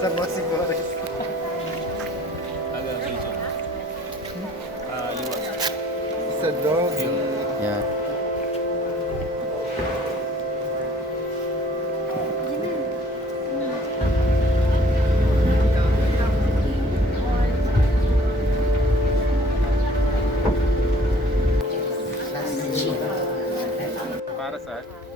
Sa boss siguro. Sa dog. Yeah.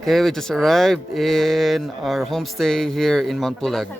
Okay, we just arrived in our homestay here in Mount Pulag.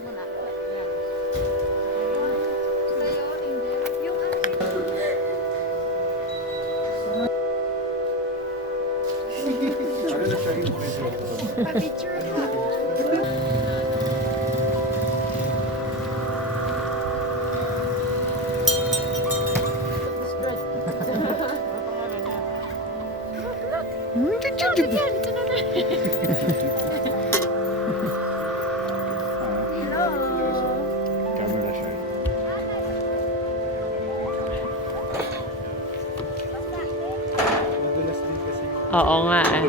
Oo nga eh.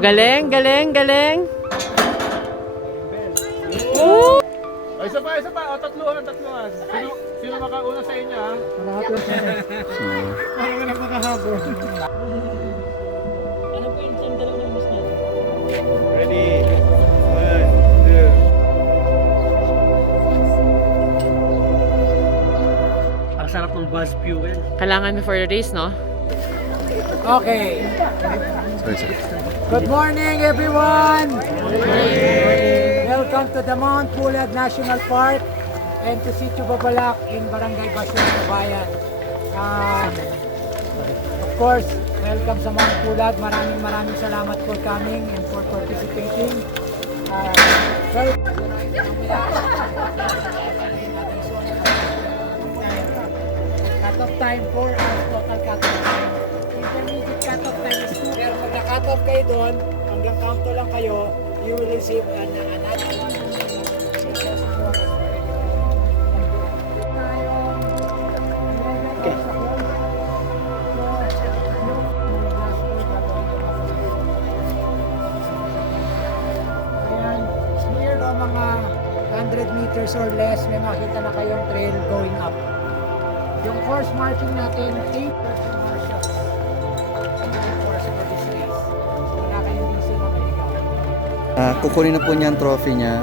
Galing, galing, galing. Oh! Ay, isa pa. O, tatluhan. Sino makauna sa inyo, ha? Parang walang makahabol. Ano po yung sandal ng bus natin? Ready? 1, 2. Ang sarap ng buzz fuel. Kailangan before the race, no? Okay. Sorry. Good morning, everyone. Welcome to the Mount Pulag National Park and to Sitio Babalak in Barangay Lgu-Kabayan. Of course, welcome sa Mount Pulag. Maraming salamat for coming and for participating. Very cut-off time 4 hours total cut-off time. Intermediate cut-off time is 2. Pero pag na-cut-off kayo doon, hanggang kanto lang kayo, you will receive another. Okay. Ayan, near o mga 100 meters or less, may makita na kayong trail going up. Yung course marking natin, 8 marshals. Course for this race. Wala kayong reason na maligaw. Kukunin na po niya ang trophy niya.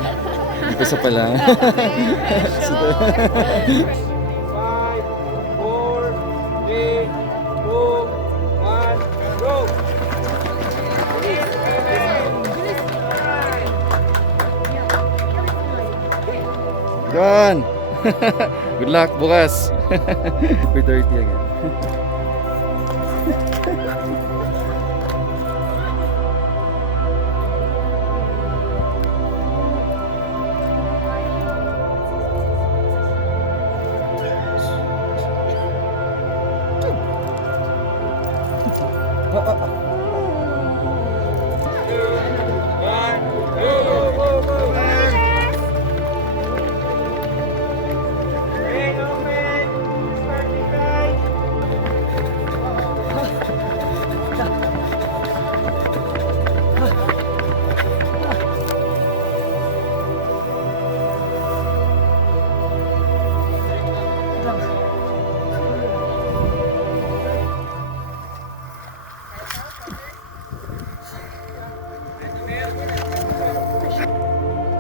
Dito sa pala. 5, 4, 3, 2, 1, go! Gone! Good luck bukas. Super dirty again.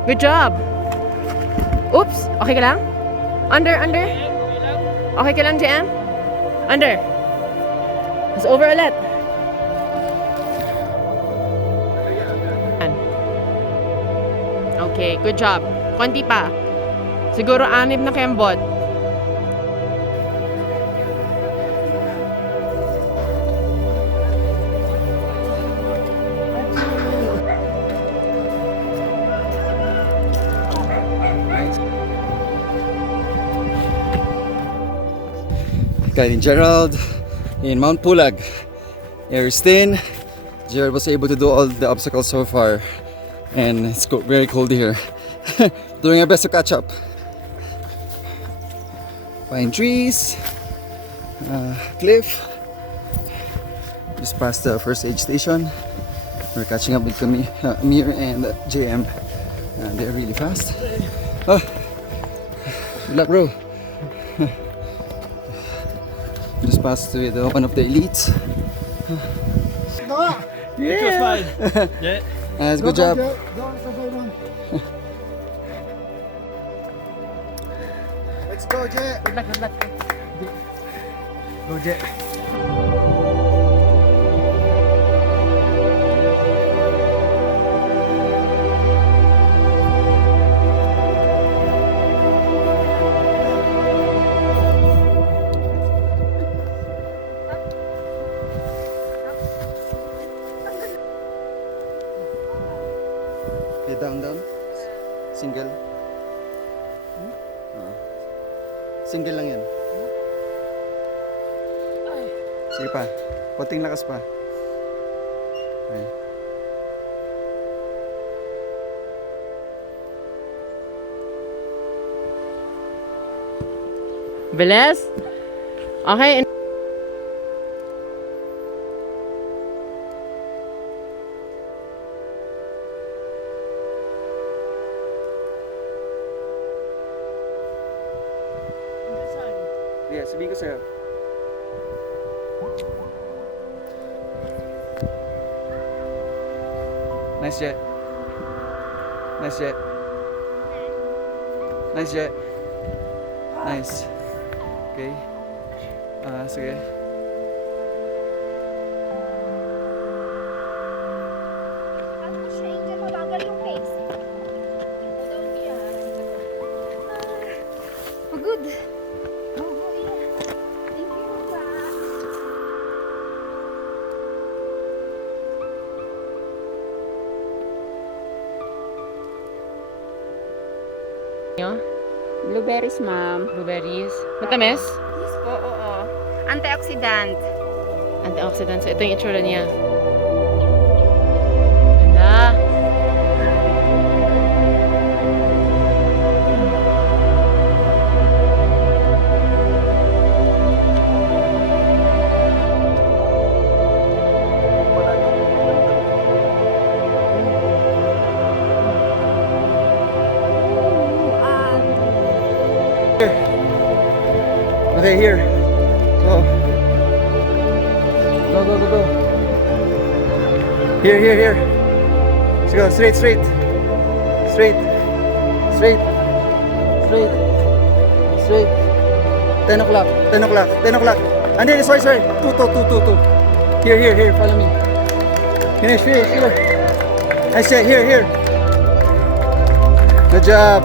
Good job! Oops! Okay ka lang? Under. Okay ka lang, JM? Under. Mas over ulit. Okay, good job. Konti pa. Siguro 6 na kembot. Guiding Gerald in Mount Pulag. Air is thin. Gerald was able to do all the obstacles so far, and it's very cold here. Doing our best to catch up. Pine trees, cliff. Just past the first aid station. We're catching up with Amir and JM. And they're really fast. Oh, good luck, bro. Just passed with one of the elites. It was fine. Yeah. Nice, good job. Let's go, Jet! Good luck, good luck. Go, Jet! Okay, down. Single. Single lang yan. Sige pa. Konting lakas pa. Okay. Bilis? Okay. Yeah, sabihin ko sa'yo. Nice jet. Nice jet. Nice jet. Nice. Okay. Sige. Ano siya, hindi mabagal yung pace. Pagod. Oo, yeah. Thank you, ba? Blueberries, ma'am. Blueberries. Matamis? Yes po, oo. Antioxidant. Antioxidant. So ito yung itsura niya. Ganda. Okay, here. Go. Go. Here. Let's go. Straight. 10 o'clock. And then, sorry. 2. Here. Follow me. Finish. Here. I say, here. Good job.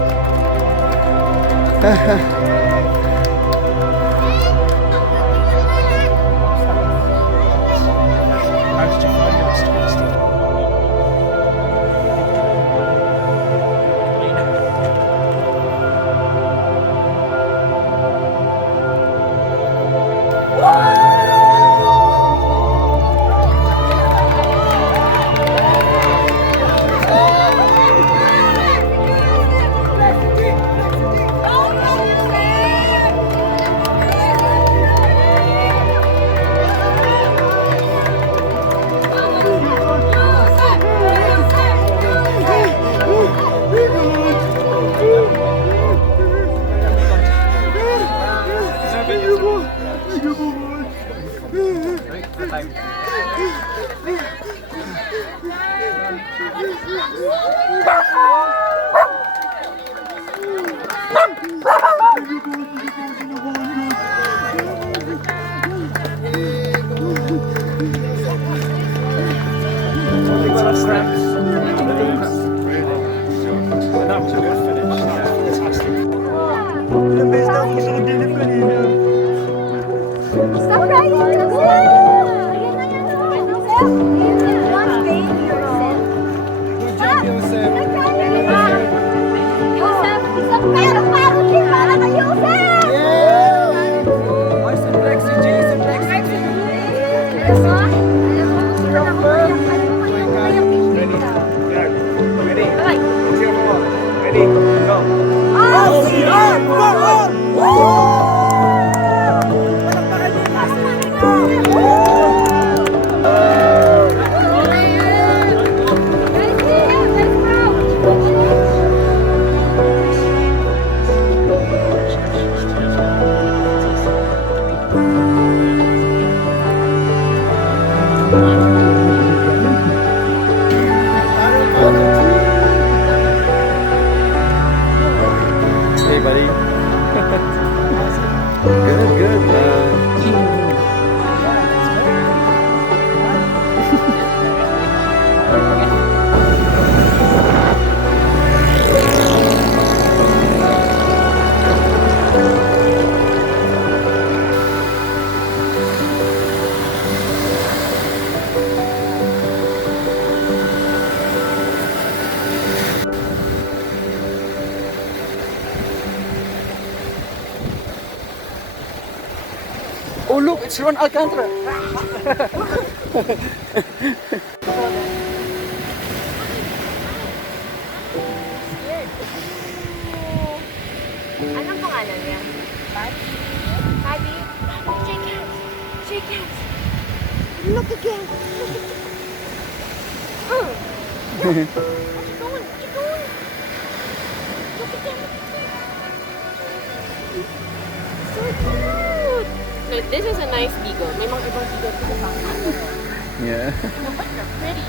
Stop riding! buddy? Good, good. Oh look, it's Ron Alcantara. Anong pangalan niya? Patty. Patty? Shake hands. Shake hands. Look again. Keep going. Keep going. Look again. So cute. No, this is a nice beagle. May mga ibang beagle dito sa akin. Yeah. But they're pretty.